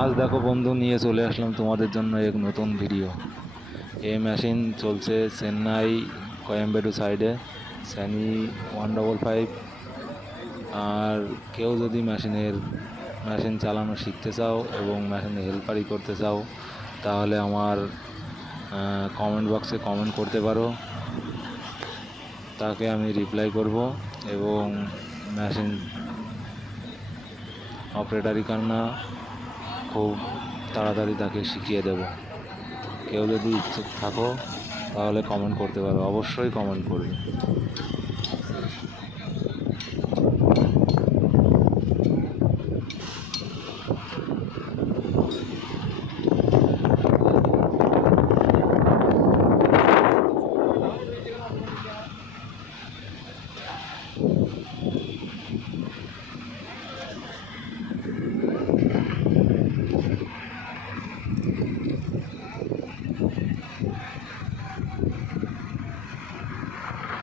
আজ দেখো বন্ধু, নিয়ে চলে আসলাম তোমাদের জন্য এক নতুন ভিডিও। এই মেশিন চলছে চেন্নাই কোয়েম্বাটু সাইডে, স্যানি 155। আর কেউ যদি মেশিন চালানো শিখতে চাও এবং মেশিনে হেল্পারি করতে চাও, তাহলে আমার কমেন্ট বক্সে কমেন্ট করতে পারো, তাকে আমি রিপ্লাই করব এবং মেশিন অপারেটারি করনা খুব তাড়াতাড়ি তাকে শিখিয়ে দেব। কেউ যদি ইচ্ছুক থাকো তাহলে কমেন্ট করতে পারো, অবশ্যই কমেন্ট করবে।